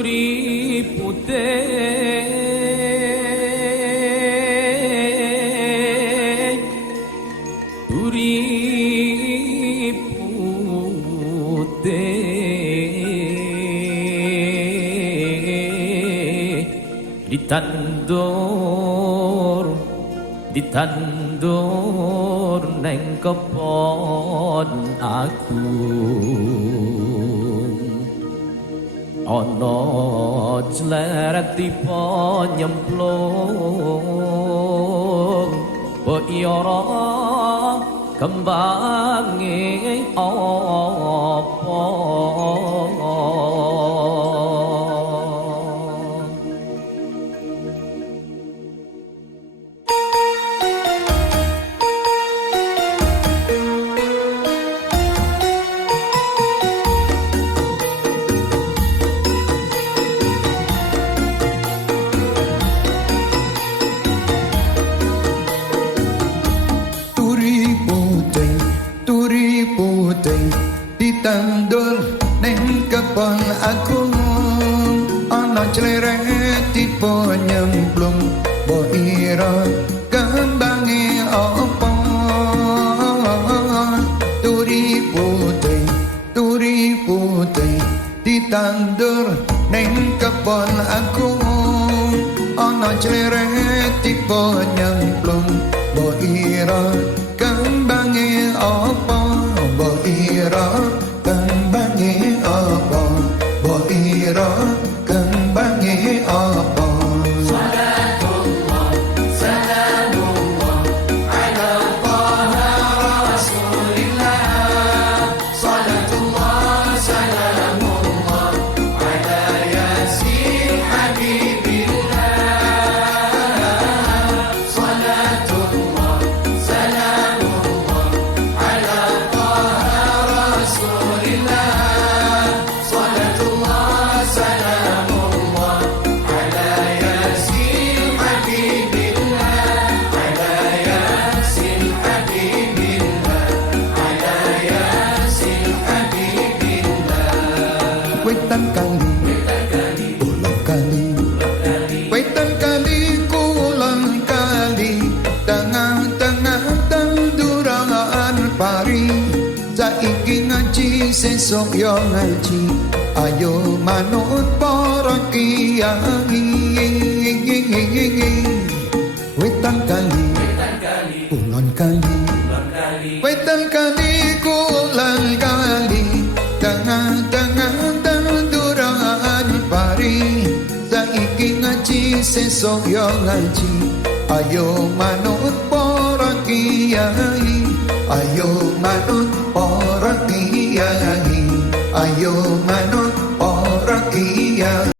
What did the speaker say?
duri putih, duri putih, ditandur neng kebon aku. Ono jleret tiba nyemplung mbok yara kembange apa. Ditandur neng kebon aku, ana cleret tiba nyemplung mbok ira kembange apa. Turi putih ditandur neng kebon aku, ana cleret tiba nyemplung mbok ira kembange apa. Mbok ira kembange apa, mbok ira kembange apa. Salatullah, salamullah ala taha rasulillah. Salatullah, salamullah ala yasin habibillah. Salatullah, salamullah ala Wetan kali, ulang kali, wetan kali, kulang kali, tengah-tengah tanduran pari. Saiki ngaji, sesok yo ngaji, ayo manut para kiai. Wetan kali, ulang kali, wetan kali, kulang kali, tengah-tengah saiki ngaji sesok yo ngaji, ayo manut para kiai, ayo manut